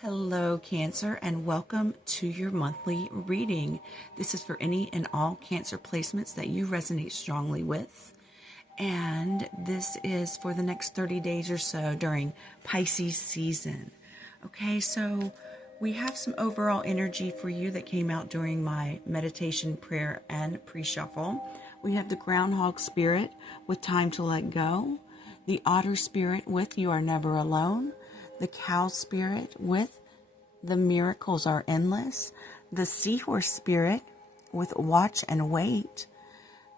Hello, Cancer, and welcome to your monthly reading. This is for any and all Cancer placements that you resonate strongly with. And this is for the next 30 days or so during Pisces season. Okay, so we have some overall energy for you that came out during my meditation, prayer, and pre-shuffle. We have the groundhog spirit with time to let go, the otter spirit with you are never alone, the cow spirit with the miracles are endless, the seahorse spirit with watch and wait,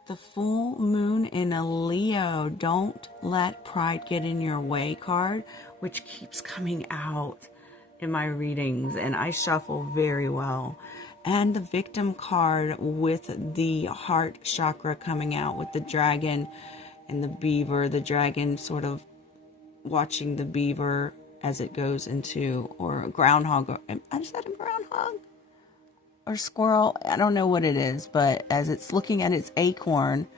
the full moon in a Leo, don't let pride get in your way card, which keeps coming out in my readings and I shuffle very well. And the victim card with the heart chakra coming out with the dragon and the beaver, the dragon sort of watching the beaver as it goes into, or a groundhog. I said a groundhog or squirrel. I don't know what it is, but as it's looking at its acorn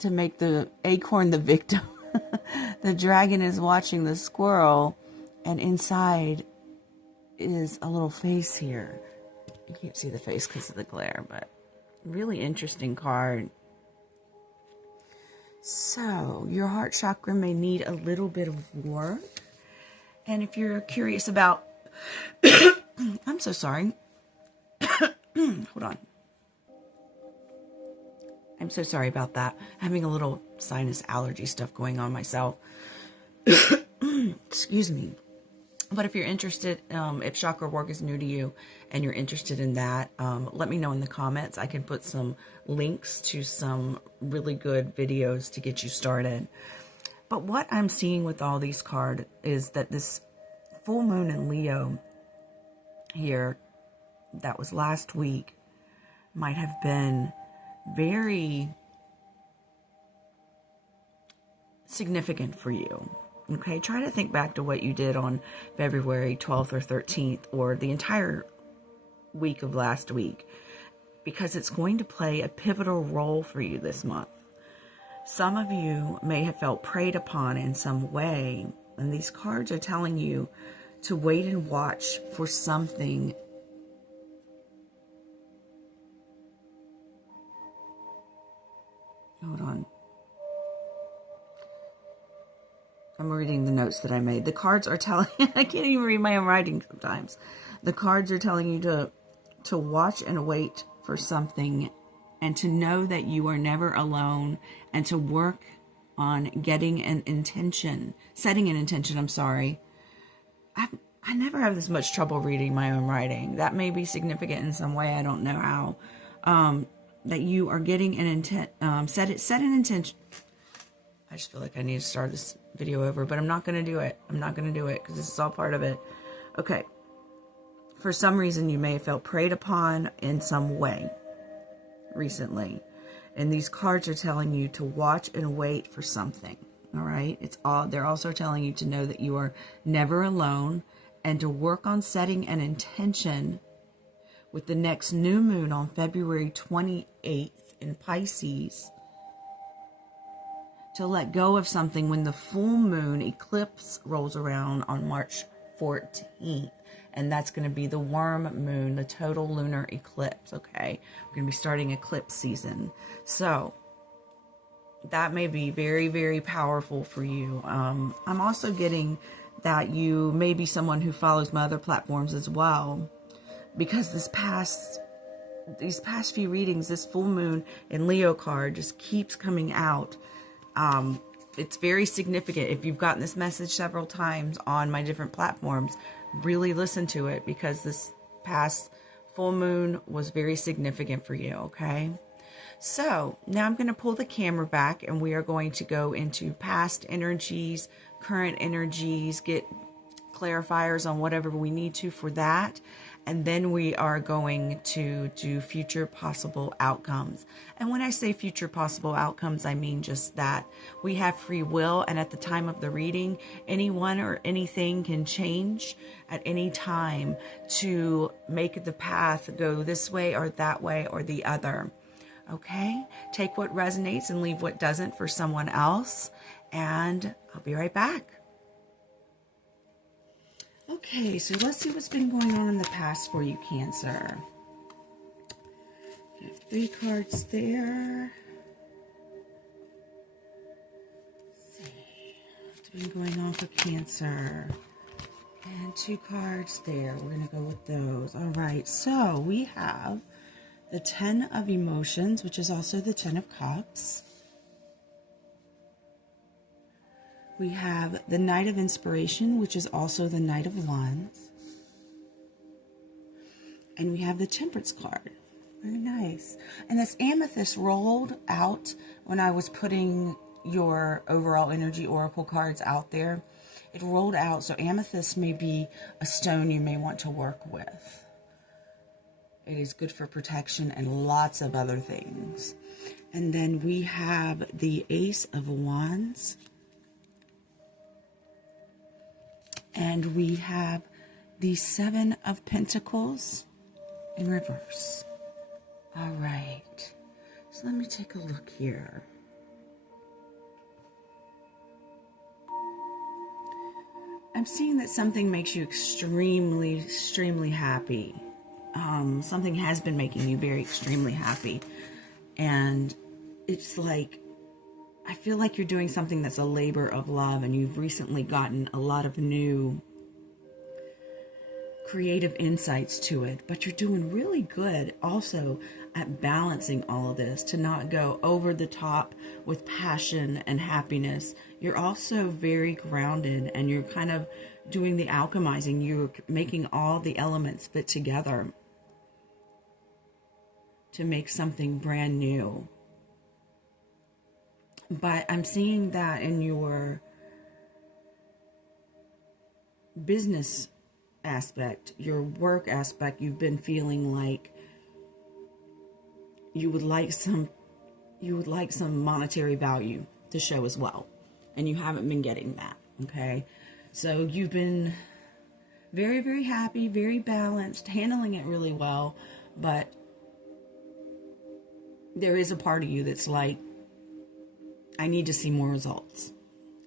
to make the acorn the victim, the dragon is watching the squirrel, and inside is a little face here. You can't see the face because of the glare, but really interesting card. So your heart chakra may need a little bit of work. And if you're curious about, I'm so sorry. Hold on. I'm so sorry about that. Having a little sinus allergy stuff going on myself. Excuse me. But if you're interested, if chakra work is new to you and you're interested in that, let me know in the comments. I can put some links to some really good videos to get you started. But what I'm seeing with all these cards is that this full moon in Leo here, that was last week, might have been very significant for you. Okay, try to think back to what you did on February 12th or 13th or the entire week of last week, because it's going to play a pivotal role for you this month. Some of you may have felt preyed upon in some way, and these cards are telling you to wait and watch for something. Hold on. I'm reading the notes that I made. The cards are telling I can't even read my own writing sometimes. The cards are telling you to watch and wait for something, and to know that you are never alone, and to work on getting an intention, setting an intention. I'm sorry. I never have this much trouble reading my own writing. That may be significant in some way. I don't know how. That you are getting an intent, set an intention. I just feel like I need to start this video over, but I'm not going to do it. I'm not going to do it because this is all part of it. Okay. For some reason, you may have felt preyed upon in some way recently, and these cards are telling you to watch and wait for something. All right, they're also telling you to know that you are never alone, and to work on setting an intention with the next new moon on February 28th in Pisces, to let go of something when the full moon eclipse rolls around on March 14th. And that's going to be the worm moon, the total lunar eclipse, okay? We're going to be starting eclipse season. So that may be very, very powerful for you. I'm also getting that you may be someone who follows my other platforms as well, because these past few readings, this full moon in Leo card just keeps coming out. It's very significant. If you've gotten this message several times on my different platforms, really listen to it, because this past full moon was very significant for you, okay? So now I'm going to pull the camera back, and we are going to go into past energies, current energies, get clarifiers on whatever we need to for that. And then we are going to do future possible outcomes. And when I say future possible outcomes, I mean just that. We have free will, and at the time of the reading, anyone or anything can change at any time to make the path go this way or that way or the other. Okay? Take what resonates and leave what doesn't for someone else. And I'll be right back. Okay, so let's see what's been going on in the past for you, Cancer. You have 3 cards there. Let's see what's been going on for Cancer. And 2 cards there. We're going to go with those. All right, so we have the 10 of Emotions, which is also the 10 of Cups. We have the Knight of Inspiration, which is also the Knight of Wands. And we have the Temperance card. Very nice. And this amethyst rolled out when I was putting your overall energy oracle cards out there. It rolled out, so amethyst may be a stone you may want to work with. It is good for protection and lots of other things. And then we have the Ace of Wands. And we have the 7 of Pentacles in reverse. All right. So let me take a look here. I'm seeing that something makes you extremely, extremely happy. Something has been making you very extremely happy. And it's like, I feel like you're doing something that's a labor of love, and you've recently gotten a lot of new creative insights to it, but you're doing really good also at balancing all of this to not go over the top with passion and happiness. You're also very grounded, and you're kind of doing the alchemizing. You're making all the elements fit together to make something brand new. But I'm seeing that in your business aspect, your work aspect, you've been feeling like you would like some monetary value to show as well. And you haven't been getting that, okay? So you've been very, very happy, very balanced, handling it really well, but there is a part of you that's like, I need to see more results.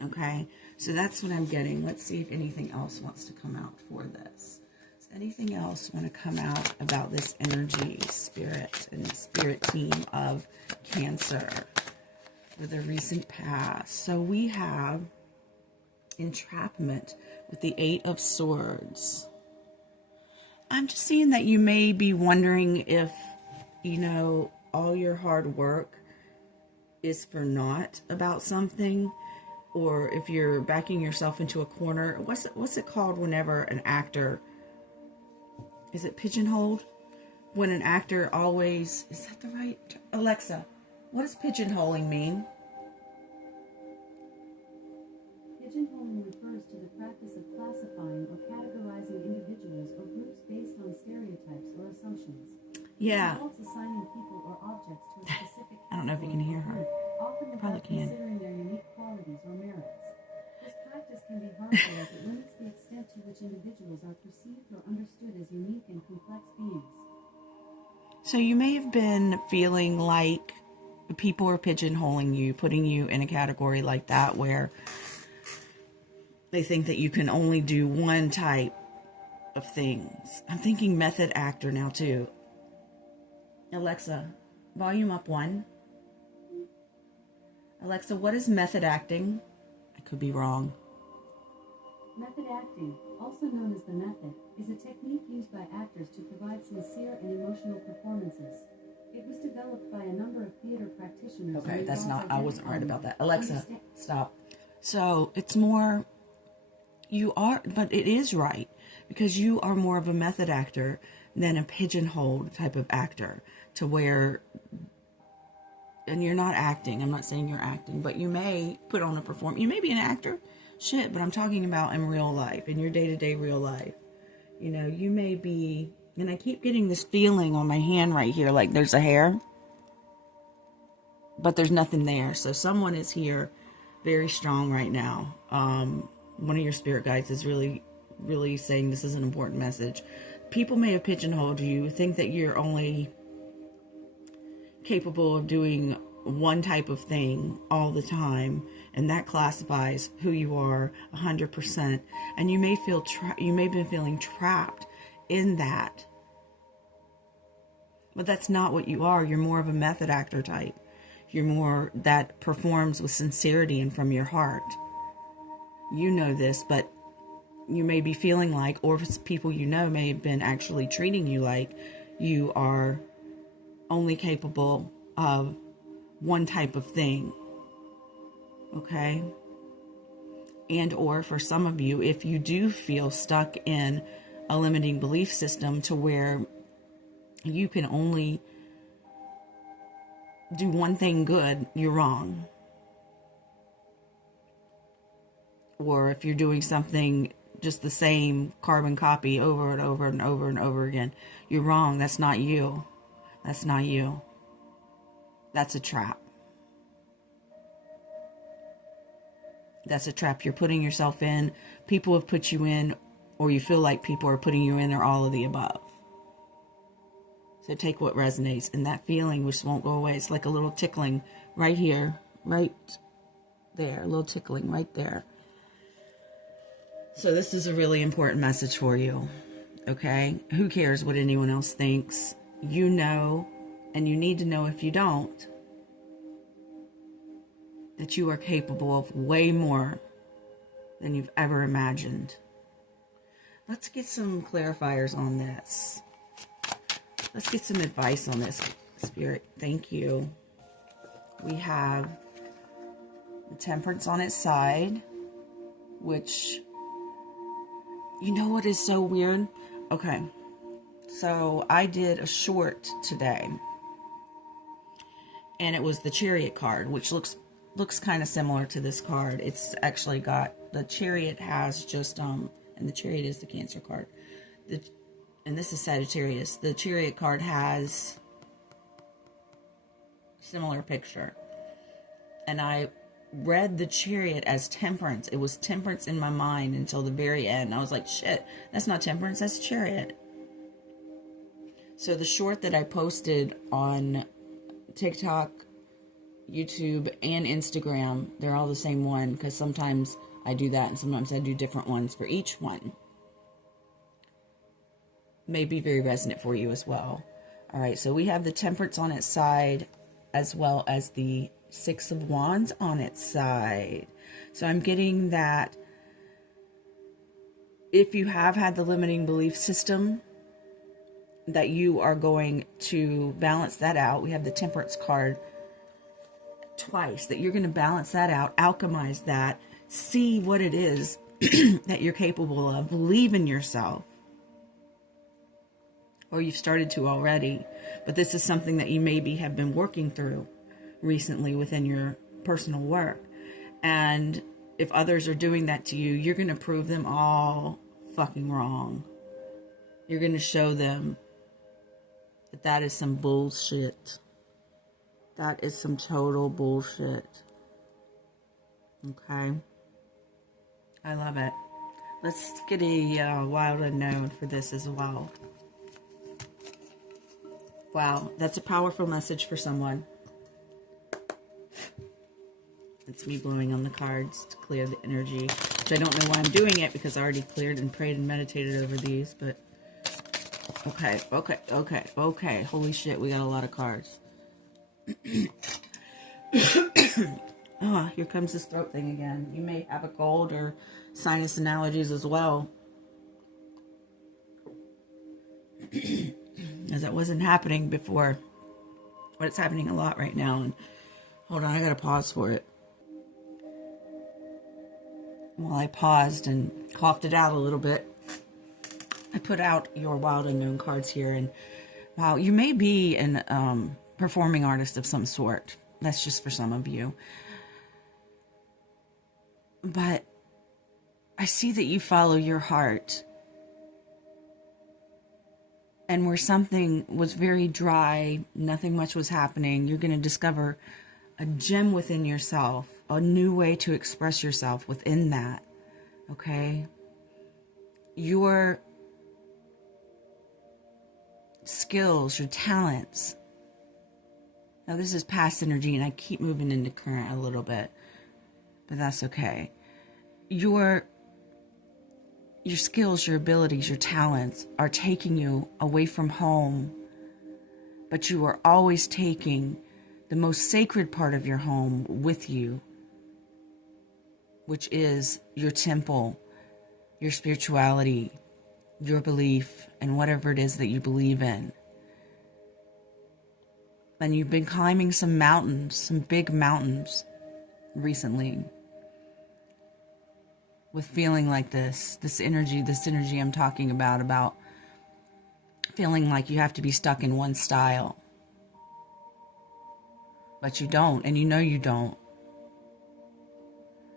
Okay, so that's what I'm getting. Let's see if anything else wants to come out for this. Does anything else want to come out about this energy, spirit, and spirit team of Cancer for the recent past? So we have entrapment with the 8 of Swords. I'm just seeing that you may be wondering if, all your hard work is for naught about something, or if you're backing yourself into a corner. What's it called whenever an actor, is it pigeonholed? When an actor always, is that the right, Alexa, what does pigeonholing mean? Pigeonholing refers to the practice of classifying or categorizing individuals or groups based on stereotypes or assumptions. Yeah. It involves assigning people or objects to a specific I don't know if you can hear her. often Probably without can. considering their unique qualities or merits. This practice can be harmful as it limits the extent to which individuals are perceived or understood as unique and complex beings. So you may have been feeling like people are pigeonholing you, putting you in a category like that where they think that you can only do one type of things. I'm thinking method actor now too. Alexa, volume up 1. Alexa, what is method acting? I could be wrong. Method acting, also known as the method, is a technique used by actors to provide sincere and emotional performances. It was developed by a number of theater practitioners. Okay, that's not, I wasn't right about that. Alexa, stop. So it's more, you are, but it is right, because you are more of a method actor than a pigeonholed type of actor, to where, and you're not acting, I'm not saying you're acting, but you may put on a performance, you may be an actor, shit, but I'm talking about in real life, in your day-to-day real life. You may be, and I keep getting this feeling on my hand right here, like there's a hair, but there's nothing there. So someone is here very strong right now. One of your spirit guides is really, really saying this is an important message. People may have pigeonholed you, think that you're only capable of doing one type of thing all the time, and that classifies who you are 100%. And you may feel you may be feeling trapped in that, but that's not what you are. You're more of a method actor type. You're more that performs with sincerity and from your heart. You know this, but you may be feeling like, or people you know may have been actually treating you like you are only capable of one type of thing. Okay? And or for some of you, if you do feel stuck in a limiting belief system to where you can only do one thing good, you're wrong. Or if you're doing something just the same carbon copy over and over and over and over again, you're wrong. That's not you. That's not you. That's a trap. That's a trap you're putting yourself in. People have put you in, or you feel like people are putting you in, or all of the above. So take what resonates, and that feeling which won't go away. It's like a little tickling right here, right there, a little tickling right there. So this is a really important message for you, okay? Who cares what anyone else thinks? You know, and you need to know if you don't, that you are capable of way more than you've ever imagined. Let's get some clarifiers on this. Let's get some advice on this, Spirit. Thank you. We have the Temperance on its side, which, you know what is so weird? Okay, so I did a short today, and it was the Chariot card, which looks kind of similar to this card. It's actually got, the Chariot has just, and the Chariot is the Cancer card. And this is Sagittarius. The Chariot card has similar picture. And I read the Chariot as Temperance. It was Temperance in my mind until the very end. I was like, shit, that's not Temperance, that's Chariot. So the short that I posted on TikTok, YouTube, and Instagram, they're all the same one, because sometimes I do that and sometimes I do different ones for each one. May be very resonant for you as well. All right, so we have the Temperance on its side, as well as the Six of Wands on its side. So I'm getting that if you have had the limiting belief system, that you are going to balance that out. We have the Temperance card twice, that you're going to balance that out, alchemize that, see what it is that you're capable of, believe in yourself. Or you've started to already, but this is something that you maybe have been working through recently within your personal work. And if others are doing that to you, you're going to prove them all fucking wrong. You're going to show them that that is some bullshit. That is some total bullshit. Okay? I love it. Let's get a wild unknown for this as well. Wow, that's a powerful message for someone. It's me blowing on the cards to clear the energy, which I don't know why I'm doing it, because I already cleared and prayed and meditated over these, but okay. Holy shit, we got a lot of cards. Oh, here comes this throat thing again. You may have a cold or sinus allergies as well. As that wasn't happening before, but it's happening a lot right now. And hold on, I gotta pause for it. While I paused and coughed it out a little bit, I put out your wild unknown cards here. And wow, you may be an performing artist of some sort. That's just for some of you. But I see that you follow your heart. And where something was very dry, nothing much was happening, you're going to discover a gem within yourself, a new way to express yourself within that, okay? Your skills, your talents, Now this is past energy, and I keep moving into current a little bit, but that's okay. Your skills, your abilities, your talents are taking you away from home, but you are always taking the most sacred part of your home with you, which is your temple, your spirituality, your belief, and whatever it is that you believe in. And you've been climbing some mountains, some big mountains recently, with feeling like this energy I'm talking about feeling like you have to be stuck in one style. But you don't, and you know you don't.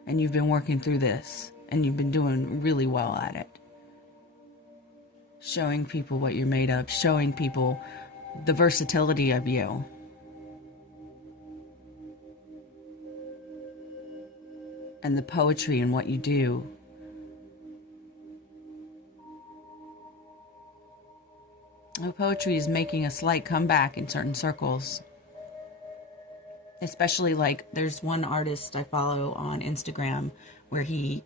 And you've been working through this, and you've been doing really well at it. Showing people what you're made of, showing people the versatility of you. And the poetry in what you do. The poetry is making a slight comeback in certain circles. Especially, like, there's one artist I follow on Instagram where he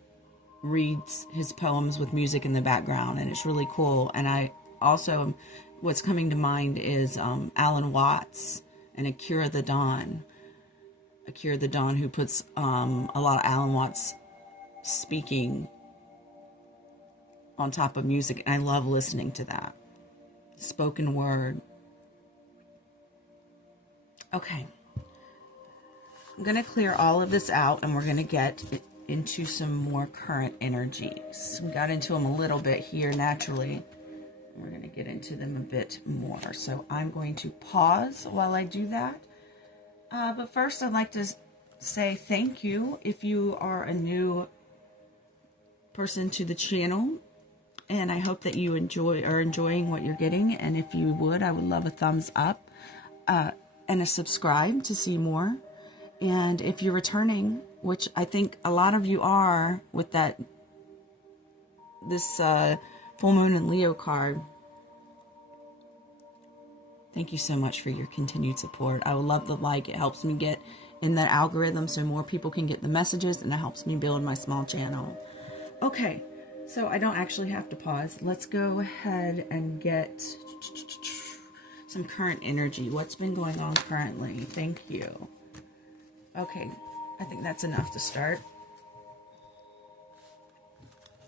reads his poems with music in the background, and it's really cool. And I also, what's coming to mind is Alan Watts and Akira the Dawn. Akira the Dawn, who puts a lot of Alan Watts speaking on top of music, and I love listening to that. Spoken word. Okay. I'm going to clear all of this out, and we're going to get into some more current energies. We got into them a little bit here naturally. We're going to get into them a bit more. So I'm going to pause while I do that. But first, I'd like to say thank you if you are a new person to the channel. And I hope that you are enjoying what you're getting. And if you would, I would love a thumbs up and a subscribe to see more. And if you're returning, which I think a lot of you are with this full moon and Leo card, thank you so much for your continued support. I would love the like. It helps me get in that algorithm so more people can get the messages, and it helps me build my small channel. Okay, so I don't actually have to pause. Let's go ahead and get some current energy. What's been going on currently? Thank you. Okay, I think that's enough to start.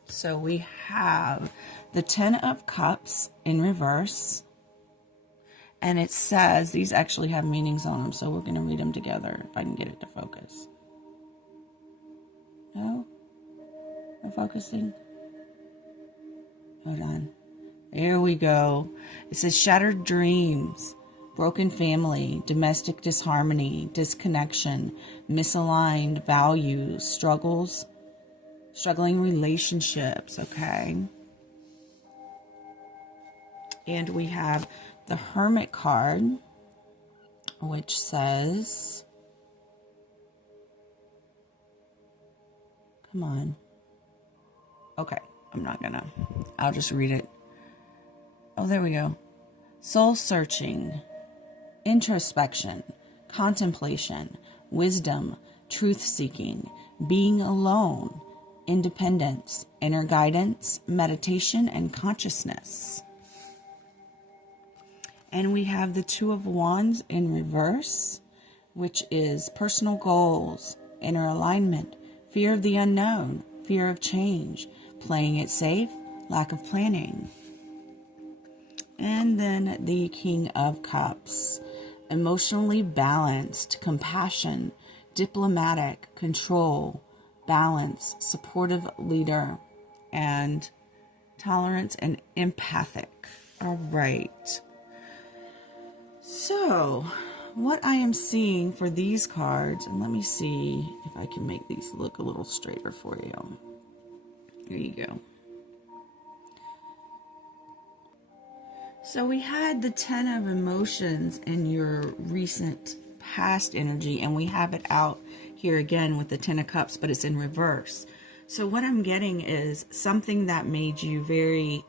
So we have the Ten of Cups in reverse. And it says, these actually have meanings on them, so we're going to read them together if I can get it to focus. No? We're focusing? Hold on. There we go. It says shattered dreams, broken family, domestic disharmony, disconnection, misaligned values, struggling relationships, okay? And we have the Hermit card, which says, come on. Okay, I'll just read it. Oh, there we go. Soul searching, introspection, contemplation, wisdom, truth seeking, being alone, independence, inner guidance, meditation, and consciousness. And we have the Two of Wands in reverse, which is personal goals, inner alignment, fear of the unknown, fear of change, playing it safe, lack of planning. And then the King of Cups, emotionally balanced, compassion, diplomatic, control, balance, supportive leader, and tolerance and empathic. All right. So, what I am seeing for these cards, and let me see if I can make these look a little straighter for you. There you go. So we had the Ten of Emotions in your recent past energy, and we have it out here again with the Ten of Cups, but it's in reverse. So what I'm getting is something that made you very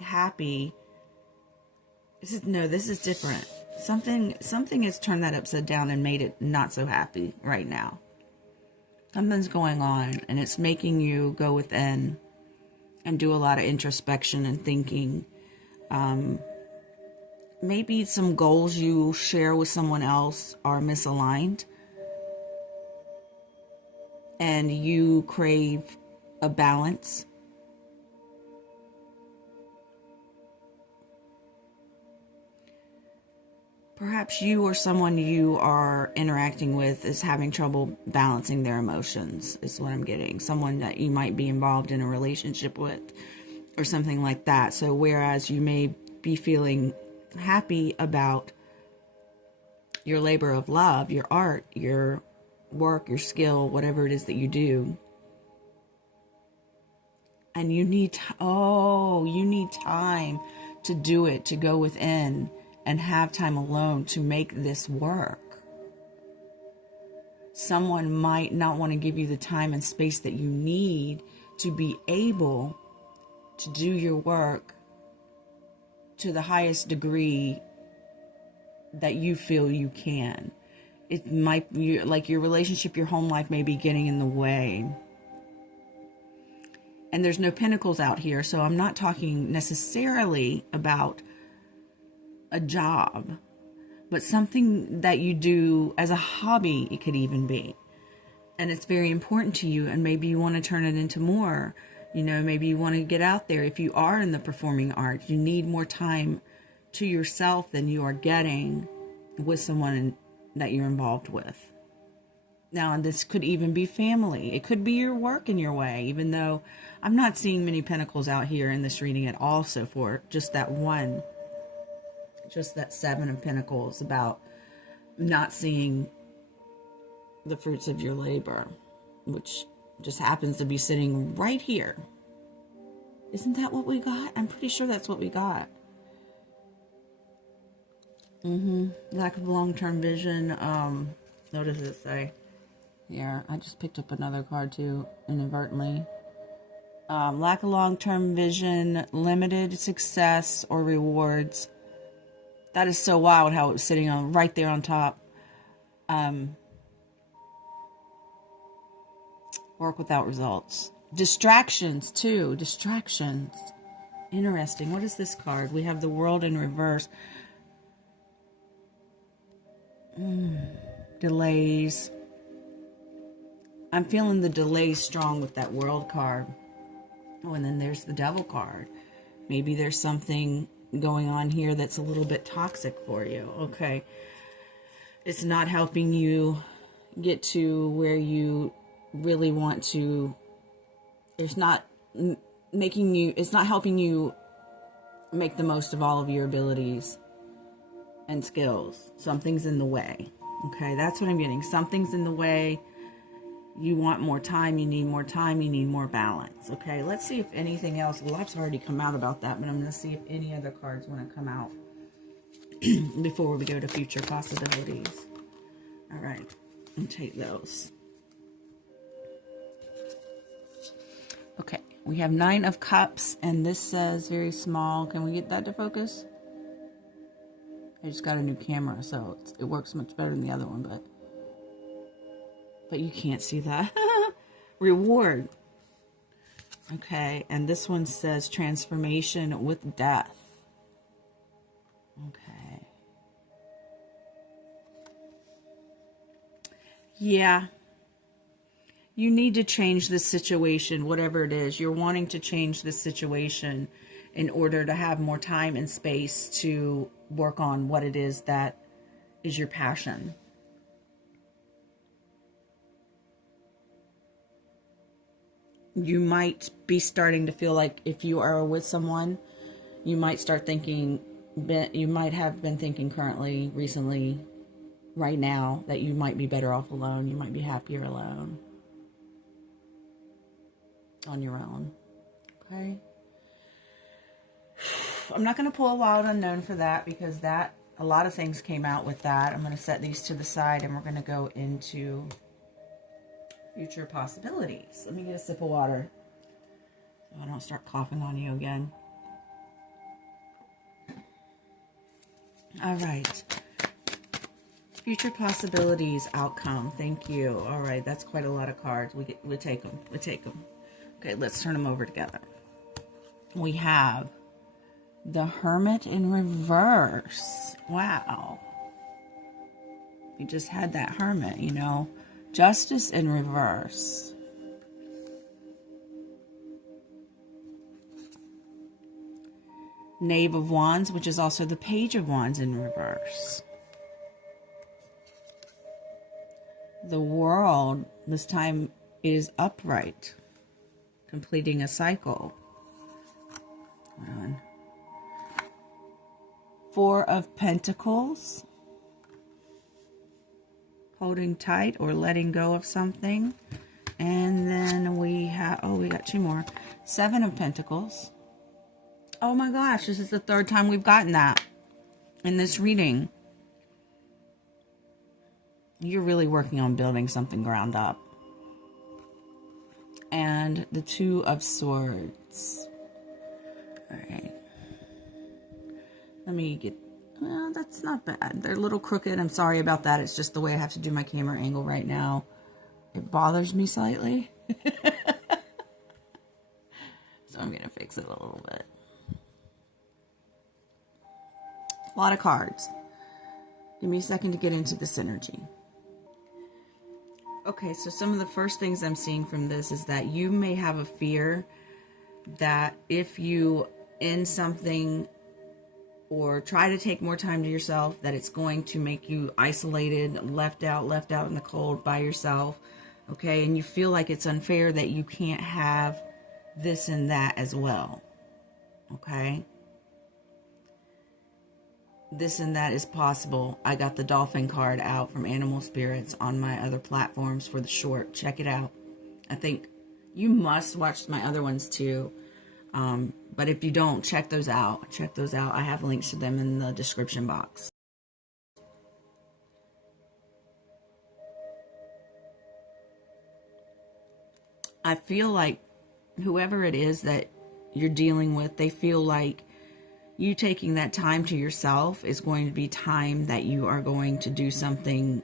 happy. This is different. Something has turned that upside down and made it not so happy right now. Something's going on, and it's making you go within and do a lot of introspection and thinking. Maybe some goals you share with someone else are misaligned, and you crave a balance. Perhaps you or someone you are interacting with is having trouble balancing their emotions, is what I'm getting. Someone that you might be involved in a relationship with or something like that. So whereas you may be feeling happy about your labor of love, your art, your work, your skill, whatever it is that you do, and you need time to do it, to go within and have time alone to make this work. Someone might not want to give you the time and space that you need to be able to do your work to the highest degree that you feel you can. It might be like your relationship, your home life may be getting in the way. And there's no pentacles out here, so I'm not talking necessarily about a job, but something that you do as a hobby. It could even be, and it's very important to you, and maybe you want to turn it into more. Maybe you want to get out there. If you are in the performing arts, you need more time to yourself than you are getting with someone that you're involved with. Now, this could even be family. It could be your work in your way, even though I'm not seeing many pentacles out here in this reading at all so far. Just that one. Just that 7 of Pentacles about not seeing the fruits of your labor, which just happens to be sitting right here. Isn't that what we got? I'm pretty sure that's what we got. Lack of long-term vision. What does it say? Here, I just picked up another card too, inadvertently. Lack of long-term vision, limited success or rewards. That is so wild how it was sitting on right there on top. Work without results. Distractions too. Distractions. Interesting. What is this card? We have the World in reverse. Delays. I'm feeling the delays strong with that World card. Oh, and then there's the Devil card. Maybe there's something going on here that's a little bit toxic for you. Okay. It's not helping you get to where you really want to. It's not helping you make the most of all of your abilities and skills. Something's in the way. Okay, that's what I'm getting. Something's in the way. You want more time, you need more time, you need more balance. Okay, let's see if anything else. A lot's already come out about that, but I'm going to see if any other cards want to come out before we go to future possibilities. All right, and take those. Okay, we have 9 of Cups, and this says very small. Can we get that to focus? I just got a new camera, so it works much better than the other one, but you can't see that. Reward. Okay, and this one says transformation with death. Okay. Yeah. You need to change this situation, whatever it is. You're wanting to change this situation in order to have more time and space to work on what it is that is your passion. You might be starting to feel like if you are with someone, you might start thinking, you might have been thinking currently, recently, right now, that you might be better off alone. You might be happier alone. On your own. Okay? I'm not going to pull a Wild Unknown for that because a lot of things came out with that. I'm going to set these to the side and we're going to go into future possibilities. Let me get a sip of water so I don't start coughing on you again. All right. Future possibilities, outcome. Thank you. All right, that's quite a lot of cards. We take them. We take them. Okay, let's turn them over together. We have the Hermit in reverse. Wow. We just had that Hermit, you know. Justice in reverse. Knave of Wands, which is also the Page of Wands in reverse. The World, this time, is upright, completing a cycle. Hold on. Four of Pentacles, holding tight or letting go of something. And then we have, oh, we got two more. Seven of Pentacles. Oh my gosh, this is the third time we've gotten that in this reading. You're really working on building something ground up. And the Two of Swords. All right. Let me get, well, that's not bad. They're a little crooked. I'm sorry about that. It's just the way I have to do my camera angle right now. It bothers me slightly. So I'm going to fix it a little bit. A lot of cards. Give me a second to get into this energy. Okay, so some of the first things I'm seeing from this is that you may have a fear that if you end something or try to take more time to yourself, that it's going to make you isolated, left out in the cold by yourself. Okay, and you feel like it's unfair that you can't have this and that as well. Okay. This and that is possible. I got the dolphin card out from Animal Spirits on my other platforms for the short. Check it out. I think you must watch my other ones too. But if you don't, check those out. Check those out. I have links to them in the description box. I feel like whoever it is that you're dealing with, they feel like you taking that time to yourself is going to be time that you are going to do something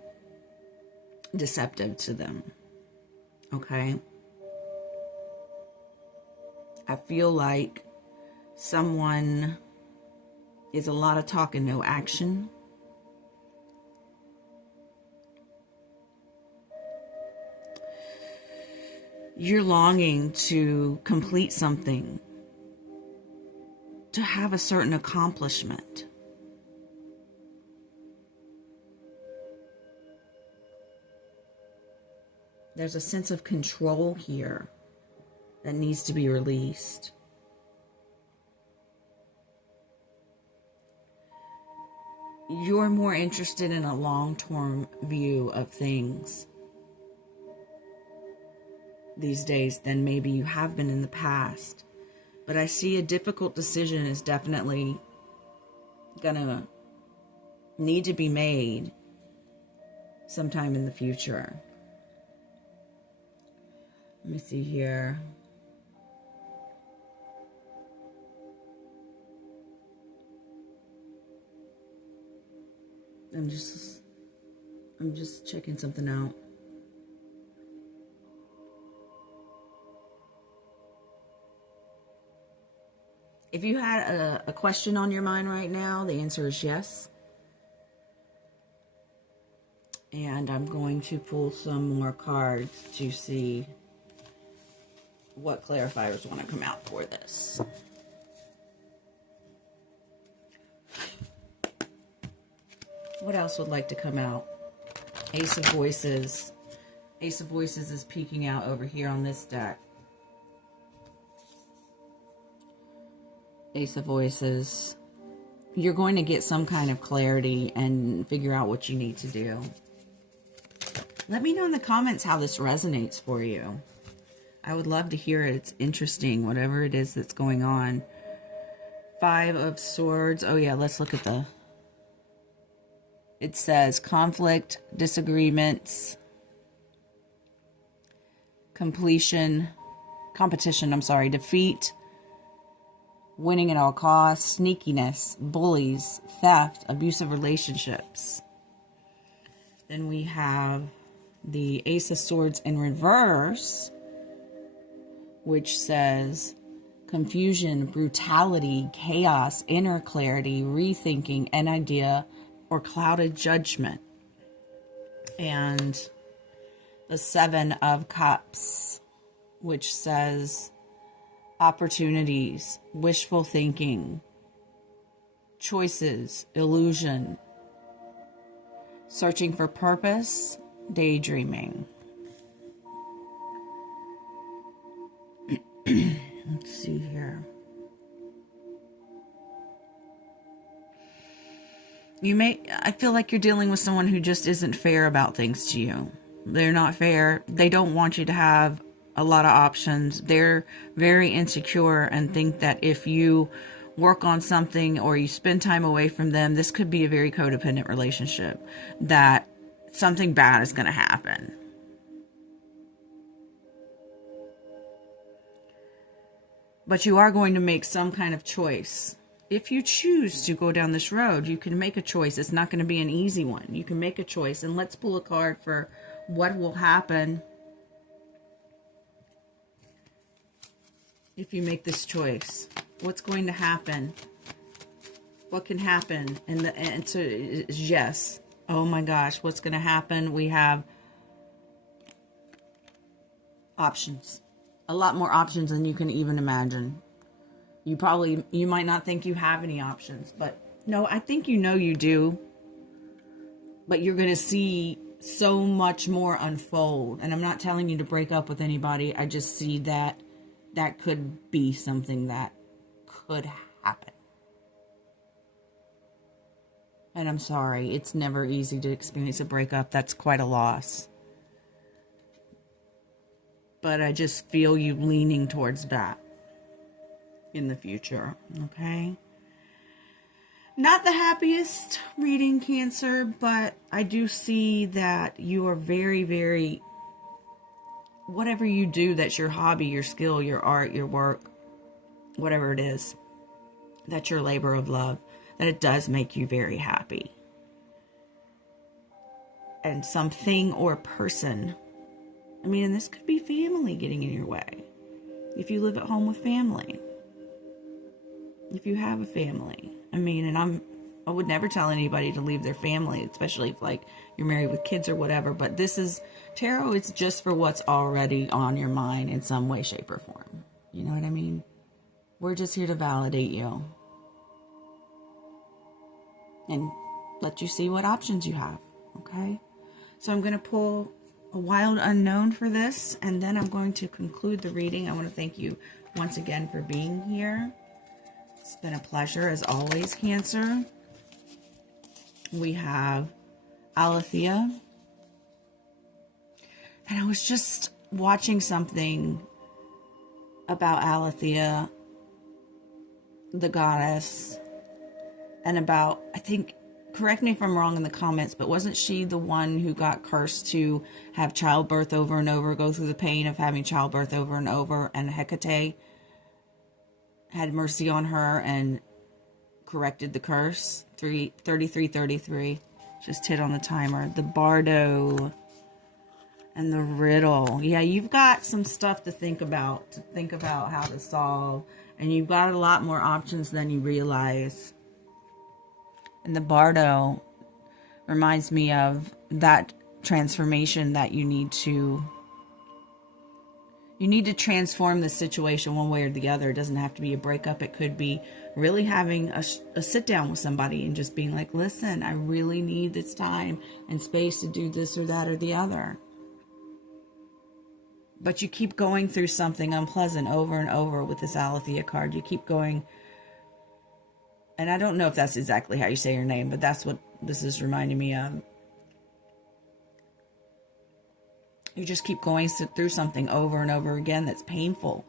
deceptive to them. Okay? I feel like someone is a lot of talk and no action. You're longing to complete something, to have a certain accomplishment. There's a sense of control here that needs to be released. You're more interested in a long-term view of things these days than maybe you have been in the past. But I see a difficult decision is definitely gonna need to be made sometime in the future. Let me see here. I'm just checking something out. If you had a question on your mind right now, the answer is yes. And I'm going to pull some more cards to see what clarifiers want to come out for this. What else would like to come out? Ace of Voices. Ace of Voices is peeking out over here on this deck. Ace of Voices. You're going to get some kind of clarity and figure out what you need to do. Let me know in the comments how this resonates for you. I would love to hear it. It's interesting, whatever it is that's going on. Five of Swords. Oh yeah, let's look at the... It says conflict, disagreements, competition, defeat, winning at all costs, sneakiness, bullies, theft, abusive relationships. Then we have the Ace of Swords in reverse, which says confusion, brutality, chaos, inner clarity, rethinking an idea, or clouded judgment. And the Seven of Cups, which says opportunities, wishful thinking, choices, illusion, searching for purpose, daydreaming. Let's see here. I feel like you're dealing with someone who just isn't fair about things to you. They're not fair. They don't want you to have a lot of options. They're very insecure and think that if you work on something or you spend time away from them, this could be a very codependent relationship, that something bad is going to happen. But you are going to make some kind of choice. If you choose to go down this road, you can make a choice. It's not going to be an easy one. You can make a choice. And let's pull a card for what will happen if you make this choice. What's going to happen? What can happen? And the answer is yes. Oh my gosh, what's going to happen? We have options. A lot more options than you can even imagine. You might not think you have any options, but no, I think you do. But you're going to see so much more unfold. And I'm not telling you to break up with anybody. I just see that could be something that could happen. And I'm sorry, it's never easy to experience a breakup. That's quite a loss. But I just feel you leaning towards that in the future, okay? Not the happiest reading, Cancer, but I do see that you are very, very, whatever you do, that's your hobby, your skill, your art, your work, whatever it is, that's your labor of love, that it does make you very happy. And something or person, and this could be family getting in your way. If you live at home with family. If you have a family. And I would never tell anybody to leave their family, especially if you're married with kids or whatever. But this is tarot. It's just for what's already on your mind in some way, shape, or form. You know what I mean? We're just here to validate you. And let you see what options you have. Okay? So I'm going to pull a wild unknown for this, and then I'm going to conclude the reading. I want to thank you once again for being here. It's been a pleasure as always, Cancer. We have Alethea. And I was just watching something about Alethea, the goddess, and about, I think, correct me if I'm wrong in the comments, but wasn't she the one who got cursed to have childbirth over and over, go through the pain of having childbirth over and over, and Hecate had mercy on her and corrected the curse? 3333. Just hit on the timer. The Bardo and the Riddle. Yeah, you've got some stuff to think about how to solve. And you've got a lot more options than you realize. And the Bardo reminds me of that transformation that you need to transform the situation one way or the other. It doesn't have to be a breakup. It could be really having a sit down with somebody and just being like, listen, I really need this time and space to do this or that or the other. But you keep going through something unpleasant over and over with this Alethea card. You keep going. And I don't know if that's exactly how you say your name, but that's what this is reminding me of. You just keep going through something over and over again that's painful.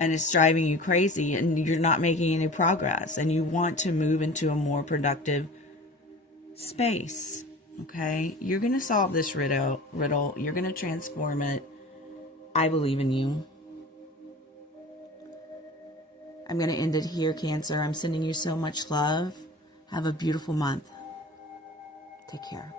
And it's driving you crazy. And you're not making any progress. And you want to move into a more productive space. Okay? You're going to solve this riddle. You're going to transform it. I believe in you. I'm going to end it here, Cancer. I'm sending you so much love. Have a beautiful month. Take care.